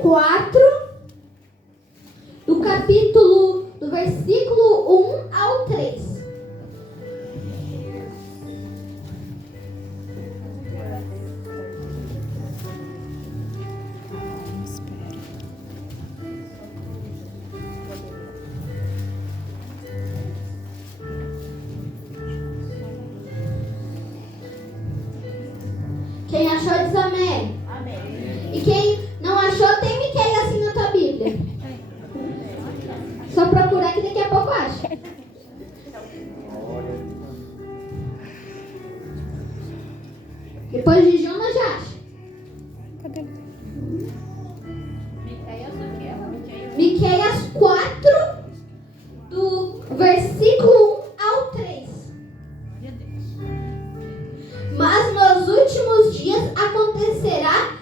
4, do versículo 1 ao 3. Quem achou diz amém. Amém. E quem não achou, tem Miqueias assim na tua Bíblia. Só procurar que daqui a pouco acha. Depois de Jonas já acha. Miqueias 4, do versículo 1 ao 3. Mas nos últimos dias acontecerá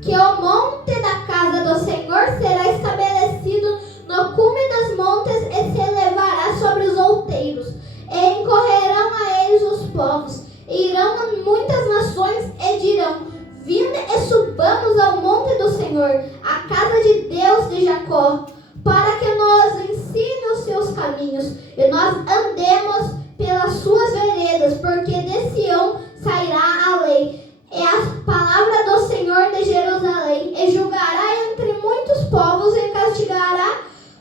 que o monte da casa do Senhor será estabelecido no cume dos montes e se elevará sobre os outeiros. E incorrerão a eles os povos, e irão muitas nações e dirão: vinde e subamos ao monte do Senhor, a casa de Deus de Jacó, para que nos ensine os seus caminhos, e nós andemos pelas suas veredas, porque de Sião sairá a lei, e a palavra do Senhor de Jerusalém, e julgará entre muitos povos, e castigará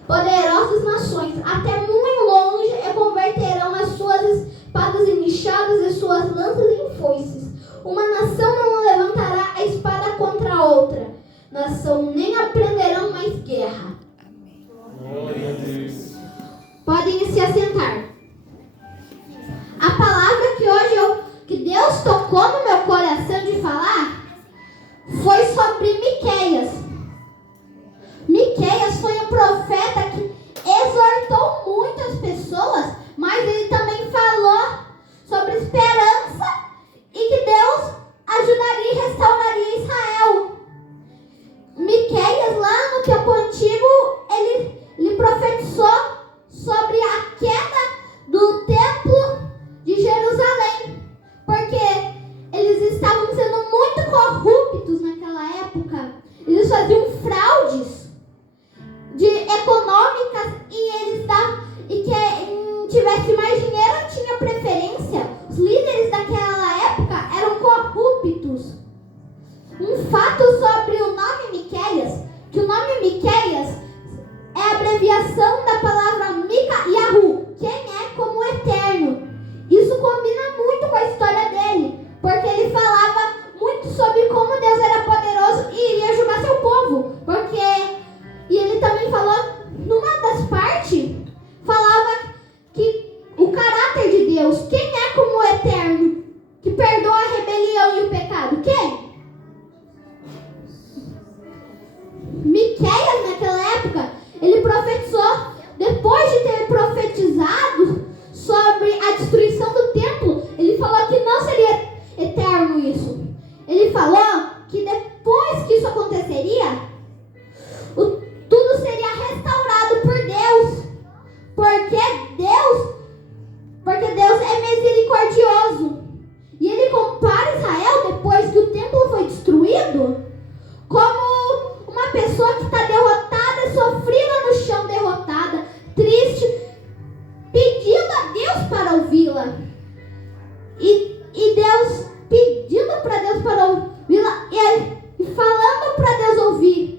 poderosas nações, até muito longe, e converterão as suas espadas em enxadas e suas lanças em foices. Uma nação não levantará a espada contra a outra nação, nem aprenderão mais guerra. Podem se assentar. A palavra que hoje que Deus tocou no meu coração de falar foi sobre Miqueias. Miqueias foi um profeta que exortou muitas pessoas, mas ele também falou sobre esperança e que Deus ajudaria e restauraria Israel. Miqueias, lá no tempo antigo, ele profetizou sobre a queda do templo de Jerusalém, porque eles estavam sendo muito corruptos naquela época. Eles faziam fraudes econômicas e quem tivesse mais dinheiro tinha preferência. Os líderes daquela época eram corruptos. Um fato sobre o nome Miqueias, que o nome Miqueias é a abreviação da palavra Mica Yahu, quem é como eterno. Isso combina muito com a história dele, porque ele falava muito sobre como Deus era poderoso e iria julgar seu povo. E ele também falou, numa das partes, falava que o caráter de Deus, quem é como o eterno, que perdoa a rebelião e o pecado? Quem? Miqueias, naquela época, ele profetizou, depois de ter profetizado sobre a destruição do templo, ele falou que não seria eterno isso. Ele falou que depois que isso aconteceria, tudo seria restaurado por Deus, porque Deus é misericordioso. E ele compara Israel, depois que o templo foi destruído, como uma pessoa que está derrotada, sofrida no chão, derrotada, triste, pedindo a Deus para ouvi-la. E Deus pedindo para Deus para ouvi-la e falando para Deus ouvir.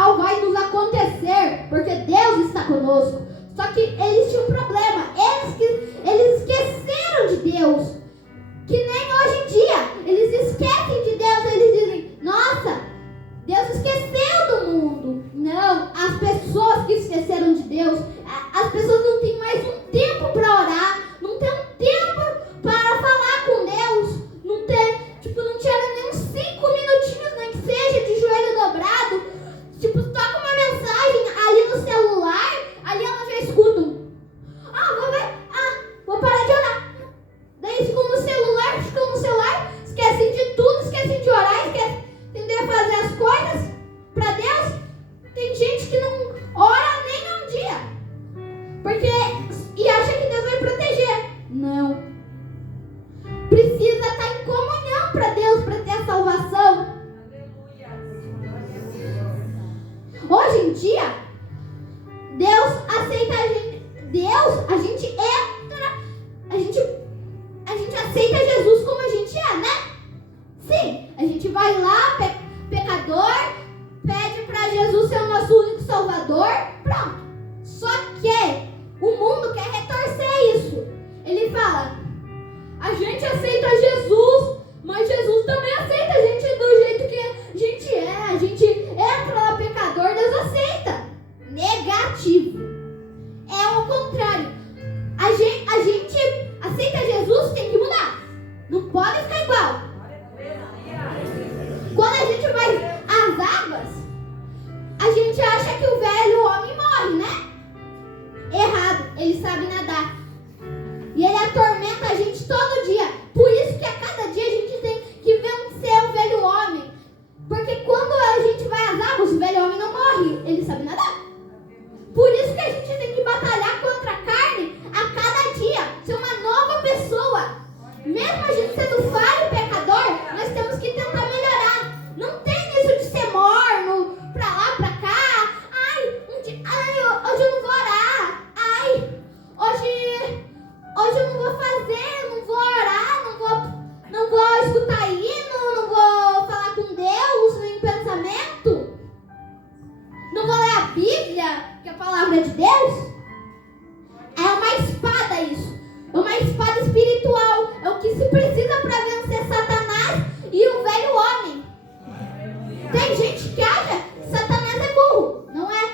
final vai nos acontecer, porque Deus está conosco. Só que eles tinham um problema, eles esqueceram de Deus, que nem hoje em dia, eles esquecem de Deus, eles dizem, nossa, Deus esqueceu do mundo. Não, as pessoas que esqueceram de Deus, as pessoas não têm mais um tempo para orar, não tem um tempo para falar com Deus, não tira nem uns 5 minutinhos, nem que seja de joelho dobrado, toca uma mensagem ali no celular, ali elas já escutam, vou parar de orar, daí ficam no celular, esquecem de tudo, esquecem de orar, esquecem de fazer as coisas para Deus. Tem gente que não ora nem um dia, e acha que Deus vai proteger. Não. Precisa estar em comunhão para Deus, para ter a salvação. Hoje em dia, Deus aceita a gente. A gente entra, a gente aceita Jesus como a gente é, né? Sim, a gente vai lá, pecador, pede para Jesus ser o nosso único salvador, pronto. Só que o mundo quer retorcer isso. Ele fala, a gente aceita Jesus, mas Jesus também aceita a gente do jeito que a gente é. A gente entra lá pecador, Deus aceita. Negativo. É o contrário. A gente aceita Jesus, tem que mudar. Não pode ficar igual. Quando a gente vai às águas, a gente acha que o velho homem morre, né? Errado, ele sabe nadar. E ele atormenta a gente todo dia. Por isso que a cada dia a gente tem que vencer o velho homem. Porque quando a gente vai às águas, o velho homem não morre, ele sabe nadar. Por isso que a gente tem que batalhar contra a carne a cada dia, ser uma nova pessoa. Mesmo a gente sendo falho e pecador, nós temos que tentar melhorar. Não tem isso de ser morno, pra lá, pra cá. Hoje eu não vou orar. Hoje eu não vou fazer, não vou orar, não vou escutar hino, não vou falar com Deus em pensamento. Não vou ler a Bíblia, que é a palavra de Deus. É uma espada isso. É uma espada espiritual. É o que se precisa para vencer Satanás e o velho homem. Tem gente que acha que Satanás é burro. Não é.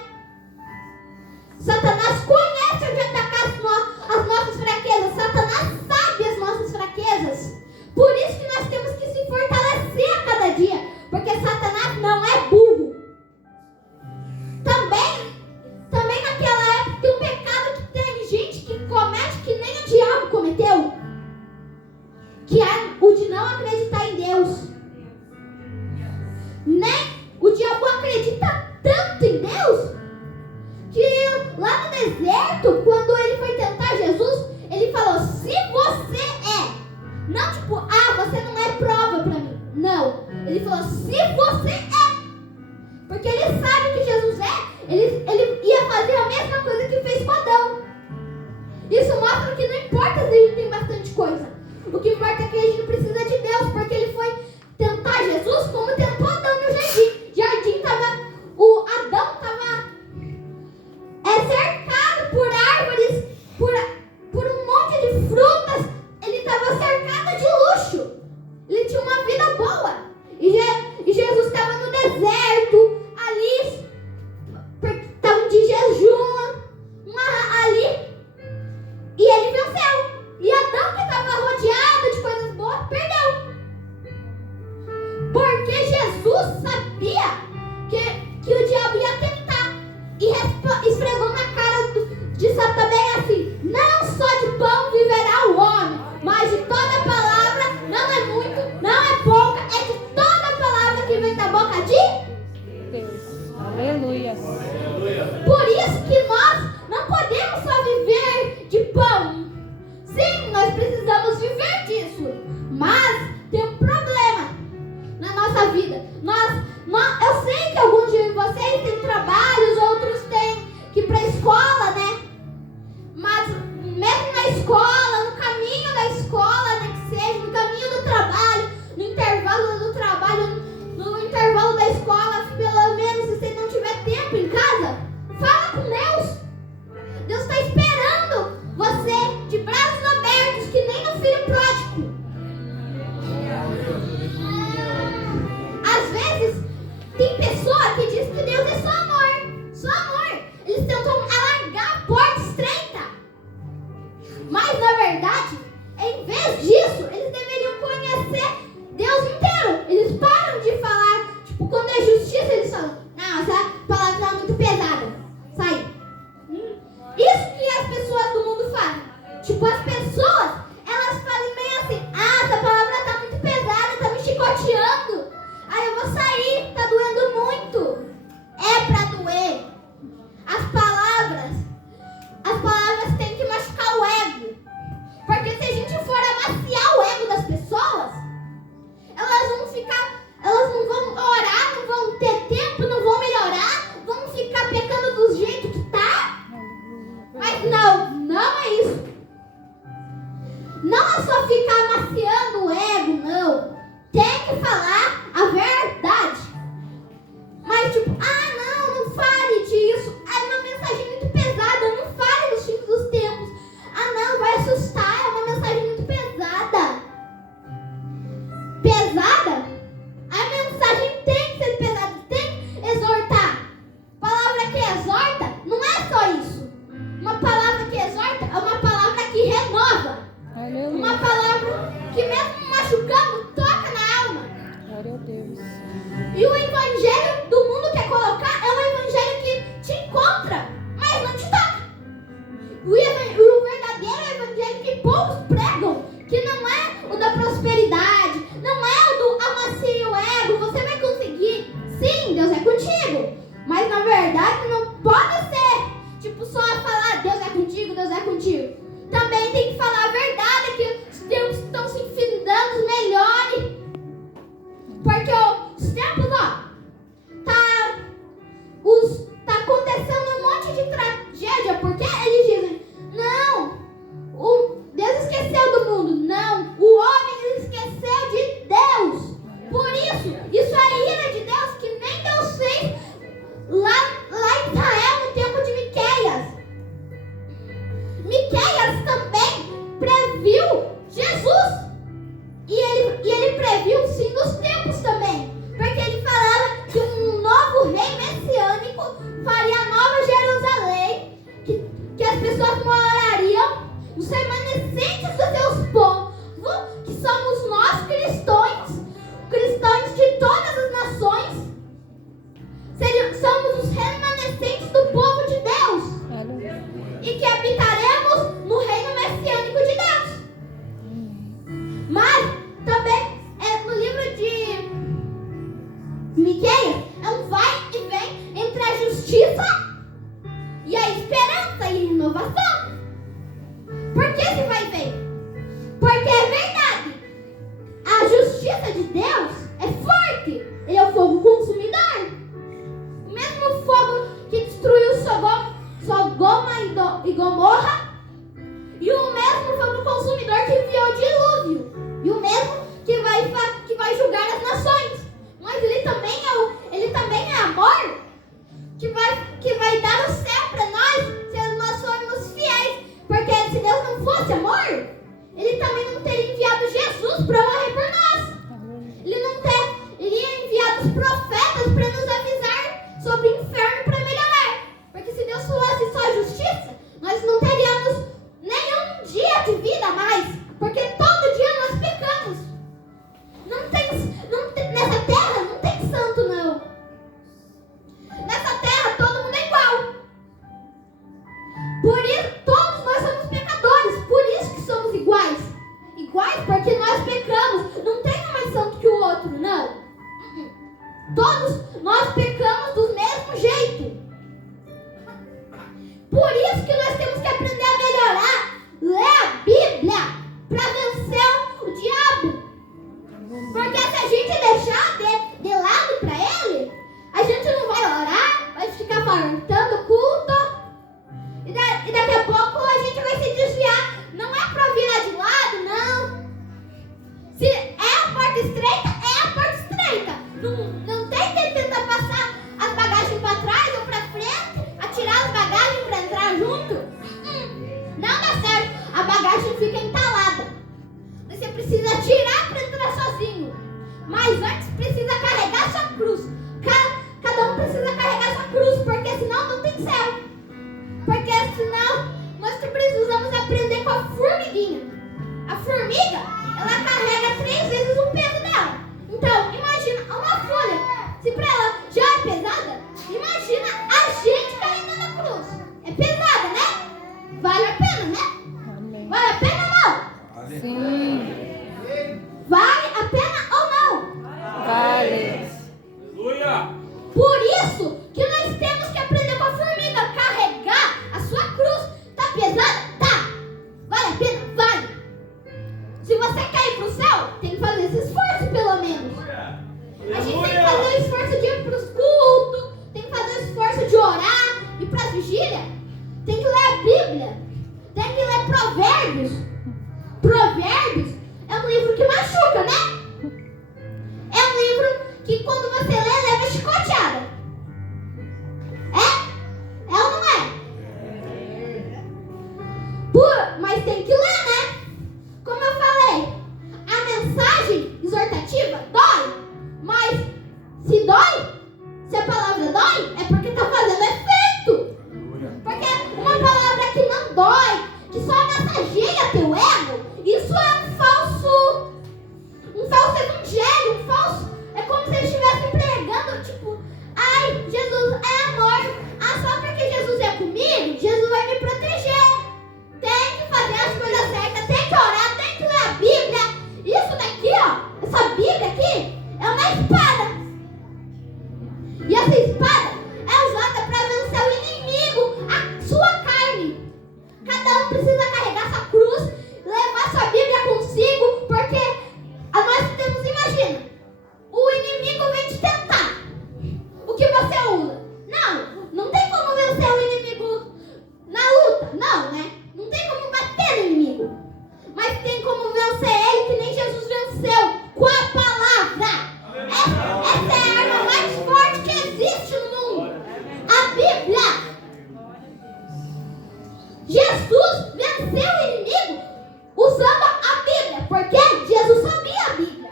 Satanás conhece onde atacar as nossas fraquezas. Satanás sabe as nossas fraquezas. Por isso que nós temos que se fortalecer a cada dia. Porque Satanás não é burro. Também naquela época tem um pecado que tem gente que comete que nem o diabo cometeu. Que é o de não acreditar em Deus. O diabo acredita tanto em Deus que lá no deserto, quando ele foi tentar Jesus, ele falou, se você é. Não você não é prova pra mim. Não. Ele falou, se você é. Porque ele sabe que Jesus é, ele ia fazer a mesma coisa que fez com Adão. Isso mostra que não importa se a gente tem bastante coisa. O que importa é que a gente precisa de Deus, porque ele foi tentar Jesus como tentou Adão no jardim. Adão estava cercado por árvores, por um monte de frutas. Ele estava cercado de luxo. Ele tinha uma vida boa. E Jesus estava no deserto, ali, estava de jejum, ali. E ele venceu. E Adão, que estava rodeado de coisas boas, perdeu. Porque Jesus sabia que o diabo ia tentar. E esfregou na cara de Satanás assim, não só de pão viverá o homem, mas de toda palavra, não é muito, não é pouca, é de toda palavra que vem da boca de Deus. Aleluia. Por isso que nós não podemos só viver de pão. Sim, nós precisamos viver disso. Mas tem um problema na nossa vida. Eu sei que alguns de vocês têm trabalhos, outros têm que ir para a escola, né? Mas mesmo na escola, no caminho da escola, né, que seja, no caminho do trabalho, no intervalo do trabalho, no intervalo da escola, pelo menos se você não tiver exorta não é só isso. Uma palavra que exorta é uma palavra que renova. Aleluia. Uma palavra que mesmo machucando, toca na alma. Glória a Deus. E o evangelho do mundo quer colocar é um evangelho que te encontra, mas não te toca. O verdadeiro evangelho que poucos pregam, que não é o da prosperidade, não é o do amacia o ego, você vai conseguir. Sim, Deus é contigo. Mas na verdade não pode ser tipo só falar Deus é contigo, Deus é contigo. Também tem que falar a verdade, que os tempos estão se findando, melhore. Porque os tempos, tá acontecendo um monte de tragédia. Porque eles dizem, não, Deus esqueceu do mundo. Não, o homem esqueceu de Deus. Por isso é a ira de Deus que nem Deus fez lá em Israel no tempo de Miqueias. Miqueias também previu Jesus. E ele previu o fim dos tempos também. Porque ele falava que um novo rei messiânico faria a nova Jerusalém. Que as pessoas morariam nos remanescentes dos seus povos, que somos nós cristãos de todas as nações. Somos os remanescentes do povo de Deus. Aleluia. E que habitaremos no reino messiânico de Deus. Mas também no livro de Miqueias é um vai e vem entre a justiça e a esperança e a inovação. Por que esse vai e vem? Porque é verdade. A justiça de Deus é forte. Ele é o fogo consumidor. O mesmo fogo que destruiu Sodoma e Gomorra. E o mesmo fogo consumidor que enviou o dilúvio. E o mesmo que vai julgar as nações. Mas ele também é amor. Que vai dar o céu para nós se nós formos fiéis. Porque se Deus não fosse amor, ele também não teria enviado Jesus para morrer por nós. Ele ia enviar os profetas para nos avisar sobre o inferno para melhorar. Porque se Deus fosse só justiça, nós não teríamos nenhum dia de vida a mais. Porque todo dia nós pecamos. Nessa terra não tem santo, não. Nessa terra todo mundo é igual. Por isso, todos nós somos pecadores. Por isso que somos iguais. Iguais porque nós pecamos. Não tem um mais santo que o outro, não. Todos nós pecamos do mesmo jeito. Por isso que nós temos que aprender a melhorar. Ler a Bíblia para vencer o diabo. Porque se a gente deixar de lado para ele, a gente não vai orar, vai ficar faltando culto. E daqui a pouco a gente vai se desviar. Não é para virar de lado, não. Se é a porta estreita, é a porta estreita. Não tem que tentar passar as bagagens para trás ou para frente, atirar as bagagens para entrar junto. Não dá certo. A bagagem fica entalada. Você precisa tirar para entrar sozinho. Mas antes precisa carregar sua cruz. Cada um precisa carregar sua cruz, porque senão não tem céu. Porque senão nós precisamos aprender com a formiguinha. A formiga, ela carrega 3 vezes o peso dela. Então, imagina uma folha. Se para ela já é pesada, imagina a gente carregando a cruz. É pesada, né? Vale a pena, né? Amém. Vale a pena ou não? Sim. Vale a pena ou não? Vale. Aleluia! Por isso que nós temos que aprender com a formiga. Carregar a sua cruz. Tá pesada? Tá. Vale a pena? Vale. Se você cair pro céu, tem que fazer esse esforço pelo menos. A gente tem que fazer o esforço de ir pros cultos. Tem que fazer o esforço de orar. Ir pras vigílias. Tem que ler a Bíblia. Tem que ler Provérbios. Provérbios é um livro que machuca, né? É um livro que quando você lê, leva chicoteada. É? É ou não é? Mas tem que ler, né? Como eu falei, a mensagem exortativa dói. Mas se dói, se a palavra dói, é porque está fazendo efeito. Jesus venceu o inimigo usando a Bíblia, porque Jesus sabia a Bíblia.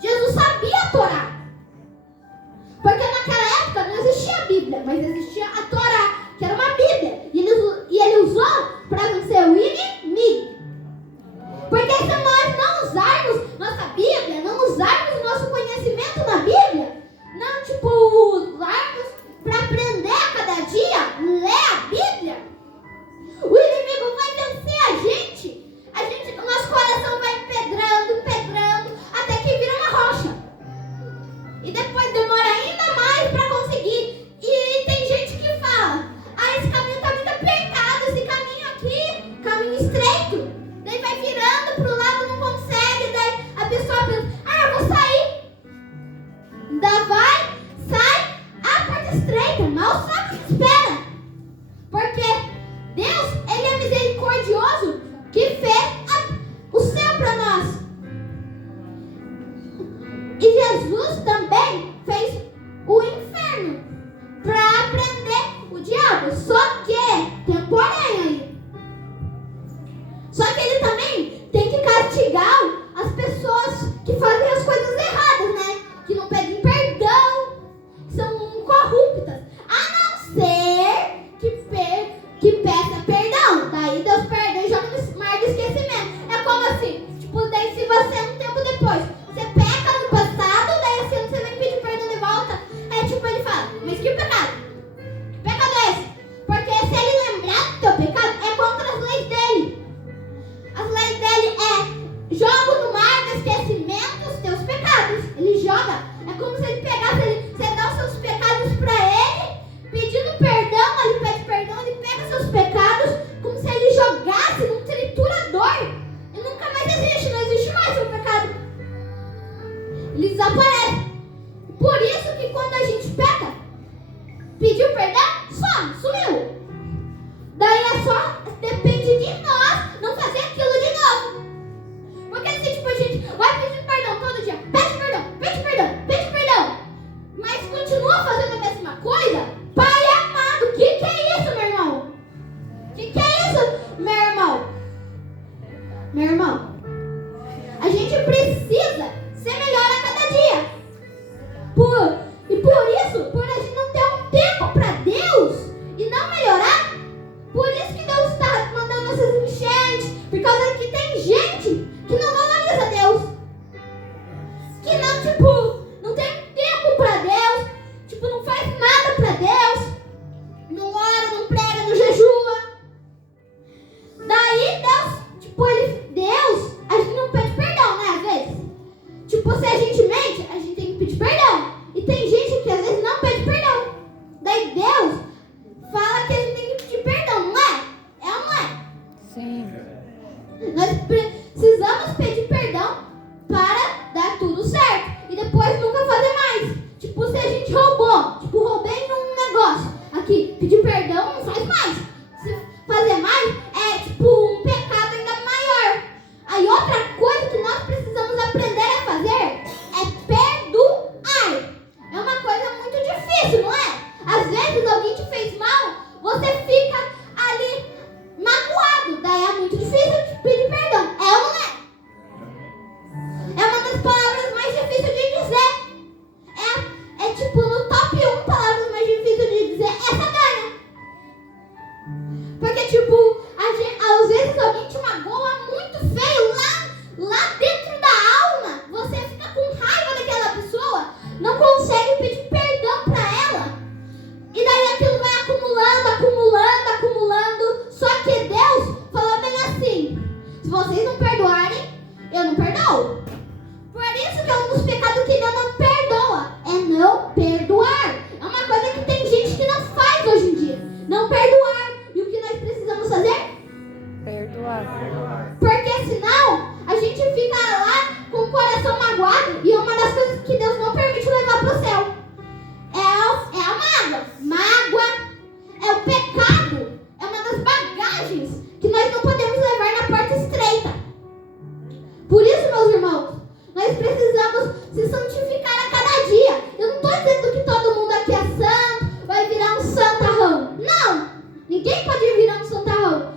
Jesus sabia a Torá. Porque naquela época não existia a Bíblia, mas existia a Torá, que era uma Bíblia. E ele usou para vencer o inimigo. Porque se nós não usarmos nossa Bíblia, não usarmos o nosso conhecimento na Bíblia, não usarmos para aprender a cada dia, ler a Bíblia, o inimigo vai vencer a gente. O nosso coração vai pedrando, até que vira uma rocha. E depois demora ainda mais para conseguir. E tem gente que fala: esse caminho está muito apertado, esse caminho aqui, caminho estreito. Daí vai virando pro lado, não consegue. Daí a pessoa pensa: eu vou sair. Ainda sai a porta estreita, mal sabe o que espera. Porque Deus, Ele é misericordioso, que fez o céu para nós. E Jesus também fez o inferno para prender o diabo. Só que tem um porém aí. Só que ele também tem que castigar as pessoas que fazem as coisas erradas, né? Que não pedem perdão, que são corruptas. A não ser que peça perdão. Daí Deus perdão e joga no mar do esquecimento. É como assim? Daí se você um tempo depois, você peca no passado, daí assim você vem pedir perdão de volta. Ele fala: mas que pecado? Que pecado é esse? Porque se ele lembrar do teu pecado, é contra as leis dele. As leis dele joga no mar do esquecimento os teus pecados. Ele joga. É como se ele pegasse, você dá os seus pecados para ele, pedindo perdão, ele pede perdão, ele pega seus pecados, como se ele jogasse num triturador. E nunca mais existe, não existe mais o pecado. Ele desaparece. Por isso que quando a gente peca, pediu perdão, sumiu. Daí depende de nós não fazer aquilo de novo. Porque se a gente vai pedir perdão todo dia, pede perdão, mas continua fazendo a mesma coisa, Pai amado, que é isso, meu irmão? Que é isso, meu irmão? Meu irmão, a gente precisa ser melhor a cada dia. E por isso, por a gente não ter um tempo para Deus e não melhorar, por isso que Deus está mandando essas enchentes, por causa que tem gente que não valoriza Deus, que não tem tempo para Deus, não faz nada para Deus, não ora, não prega, não jejua. Daí Deus, a gente não pede perdão, né, às vezes. Se a gente mente, a gente tem que pedir perdão. E tem gente que às vezes não pede perdão. Daí Deus fala que a gente tem que pedir perdão, não é? É ou não é? Sim. Nós precisamos pedir perdão para dar tudo certo. E depois nunca fazer mais. Se a gente roubou, roubei num negócio. Aqui, pedir perdão não faz mais. Se fazer mais, um pecado ainda maior. Aí outra coisa que nós precisamos aprender a fazer é perdoar. É uma coisa muito difícil, não é? Às vezes alguém te fez mal, você fica ali magoado. Daí é muito difícil de pedir perdão. É ou não é? É uma das palavras mais difíceis de dizer. No top 1 palavras mais difíceis de dizer, essa ganha. Porque às vezes alguém te magoa muito feio lá dentro da alma. Você fica com raiva daquela pessoa, não consegue pedir perdão pra ela. E daí aquilo vai acumulando. Só que Deus falou bem assim: se vocês não perdoarem, eu não perdoo. Por isso que é um dos pecados que Deus não perdoa, é não perdoar. É uma coisa que tem gente que não faz hoje em dia, não perdoar. E o que nós precisamos fazer? Perdoar. Porque senão a gente fica lá com o coração magoado. E é uma das coisas que Deus não permite levar para o céu. É a mágoa. Mágoa é o pecado. É uma das bagagens que nós não podemos levar na porta estreita. Por isso, meus irmãos, nós precisamos se santificar a cada dia. Eu não estou dizendo que todo mundo aqui é santo, vai virar um santarrão. Não! Ninguém pode virar um santarrão.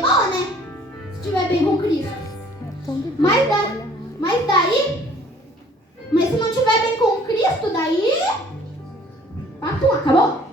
é boa, né? Se estiver bem com Cristo. Mas se não estiver bem com Cristo, daí... Papum, acabou.